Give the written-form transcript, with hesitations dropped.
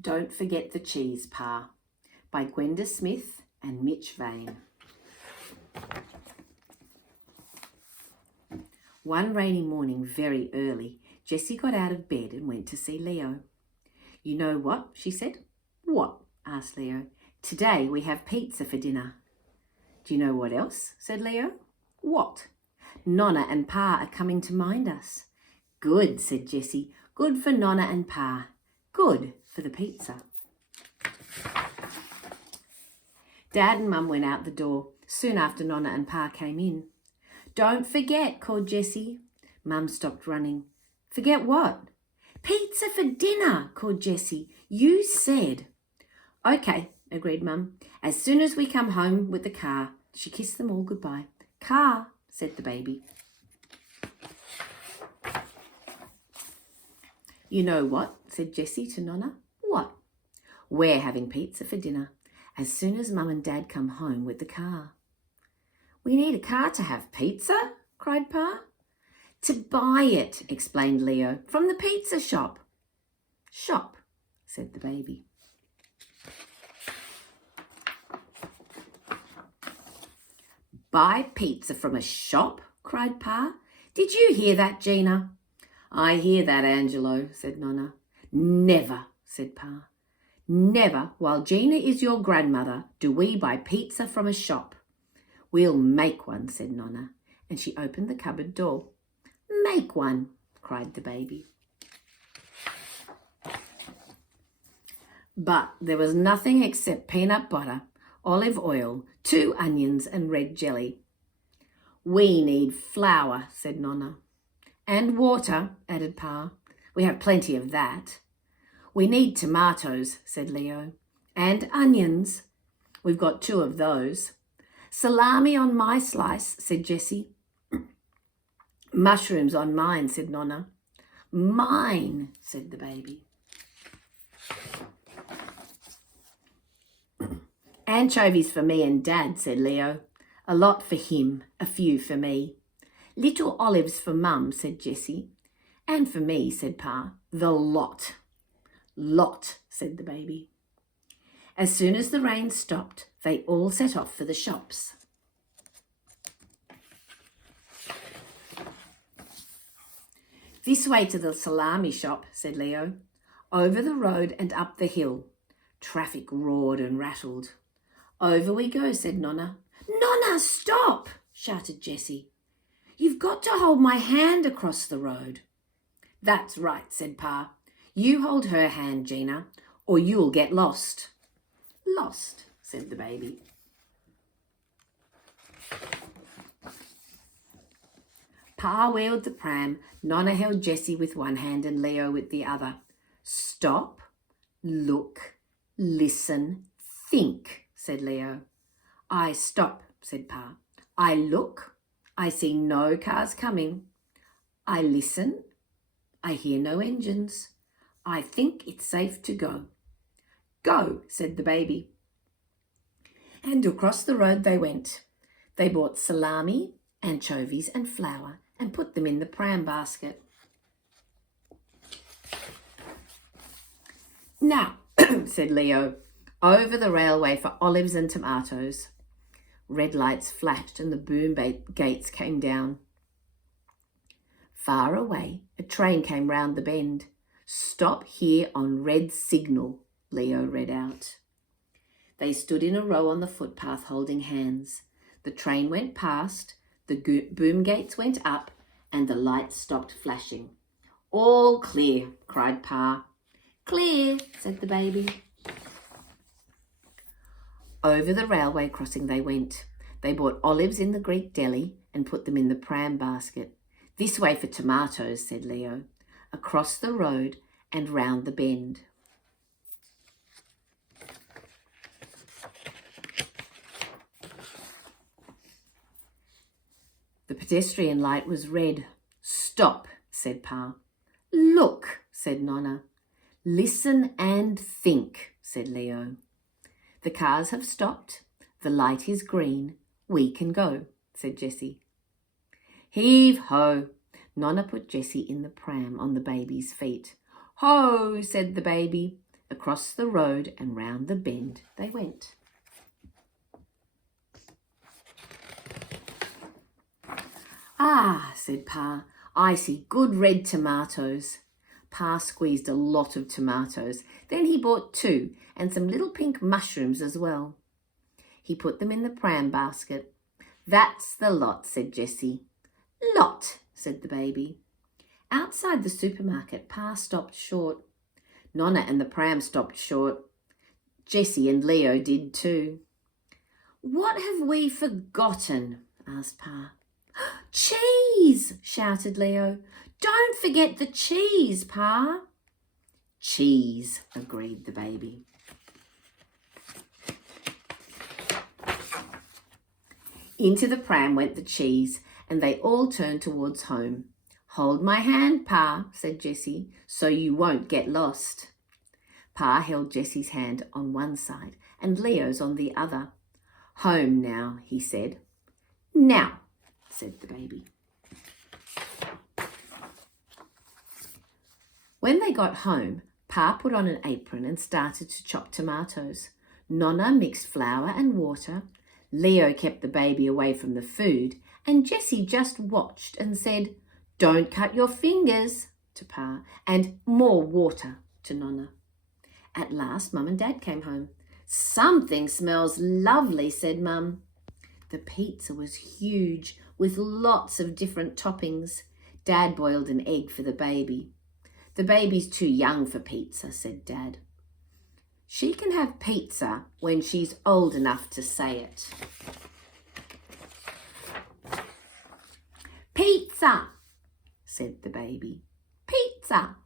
Don't Forget the Cheese, Pa, by Gwenda Smyth and Mitch Vane. One rainy morning, very early, Jessie got out of bed and went to see Leo. "You know what?" she said. "What?" asked Leo. "Today we have pizza for dinner." "Do you know what else?" said Leo. "What?" "Nonna and Pa are coming to mind us." "Good," said Jessie. "Good for Nonna and Pa. Good for the pizza." Dad and Mum went out the door. Soon after, Nonna and Pa came in. "Don't forget," called Jessie. Mum stopped running. "Forget what?" "Pizza for dinner," called Jessie. "You said." "Okay," agreed Mum. "As soon as we come home with the car." She kissed them all goodbye. "Car," said the baby. "You know what?" said Jessie to Nonna. "What?" "We're having pizza for dinner as soon as Mum and Dad come home with the car." "We need a car to have pizza?" cried Pa. "To buy it," explained Leo, "from the pizza shop." "Shop," said the baby. "Buy pizza from a shop?" cried Pa. "Did you hear that, Gina?" "I hear that, Angelo," said Nonna. "Never," said Pa. "Never, while Gina is your grandmother, do we buy pizza from a shop." "We'll make one," said Nonna, and she opened the cupboard door. "Make one," cried the baby. But there was nothing except peanut butter, olive oil, 2 onions and red jelly. "We need flour," said Nonna. "And water," added Pa. "We have plenty of that." "We need tomatoes," said Leo. "And onions." "We've got 2 of those." "Salami on my slice," said Jessie. "Mushrooms on mine," said Nonna. "Mine," said the baby. "Anchovies for me and Dad," said Leo. "A lot for him, a few for me." "Little olives for Mum," said Jessie. "And for me," said Pa. "The lot." "Lot," said the baby. As soon as the rain stopped, they all set off for the shops. "This way to the salami shop," said Leo. "Over the road and up the hill." Traffic roared and rattled. "Over we go," said Nonna. "Nonna, stop!" shouted Jessie. "You've got to hold my hand across the road." "That's right," said Pa. "You hold her hand, Gina, or you'll get lost." "Lost," said the baby. Pa wheeled the pram. Nonna held Jessie with one hand and Leo with the other. "Stop, look, listen, think," said Leo. "I stop," said Pa. "I look. I see no cars coming. I listen. I hear no engines. I think it's safe to go." "Go," said the baby. And across the road they went. They bought salami, anchovies and flour and put them in the pram basket. "Now," said Leo, "over the railway for olives and tomatoes." Red lights flashed and the boom gates came down. Far away, a train came round the bend. "Stop here on red signal," Leo read out. They stood in a row on the footpath holding hands. The train went past, the boom gates went up, and the lights stopped flashing. "All clear," cried Pa. "Clear," said the baby. Over the railway crossing they went. They bought olives in the Greek deli and put them in the pram basket. "This way for tomatoes," said Leo. Across the road and round the bend. The pedestrian light was red. "Stop," said Pa. "Look," said Nonna. "Listen and think," said Leo. "The cars have stopped. The light is green. We can go," said Jessie. "Heave ho!" Nonna put Jessie in the pram on the baby's feet. "Ho!" said the baby. Across the road and round the bend they went. "Ah," said Pa, "I see good red tomatoes." Pa squeezed a lot of tomatoes. Then he bought 2 and some little pink mushrooms as well. He put them in the pram basket. "That's the lot," said Jessie. "Lot," said the baby. Outside the supermarket, Pa stopped short. Nonna and the pram stopped short. Jessie and Leo did too. "What have we forgotten?" asked Pa. "Cheese!" shouted Leo. "Don't forget the cheese, Pa." "Cheese," agreed the baby. Into the pram went the cheese, and they all turned towards home. "Hold my hand, Pa," said Jessie, "so you won't get lost." Pa held Jessie's hand on one side and Leo's on the other. "Home now," he said. "Now," said the baby. When they got home, Pa put on an apron and started to chop tomatoes. Nonna mixed flour and water. Leo kept the baby away from the food, and Jessie just watched and said, "Don't cut your fingers," to Pa, and "more water" to Nonna. At last, Mum and Dad came home. "Something smells lovely," said Mum. The pizza was huge, with lots of different toppings. Dad boiled an egg for the baby. "The baby's too young for pizza," said Dad. "She can have pizza when she's old enough to say it." "Pizza," said the baby. "Pizza."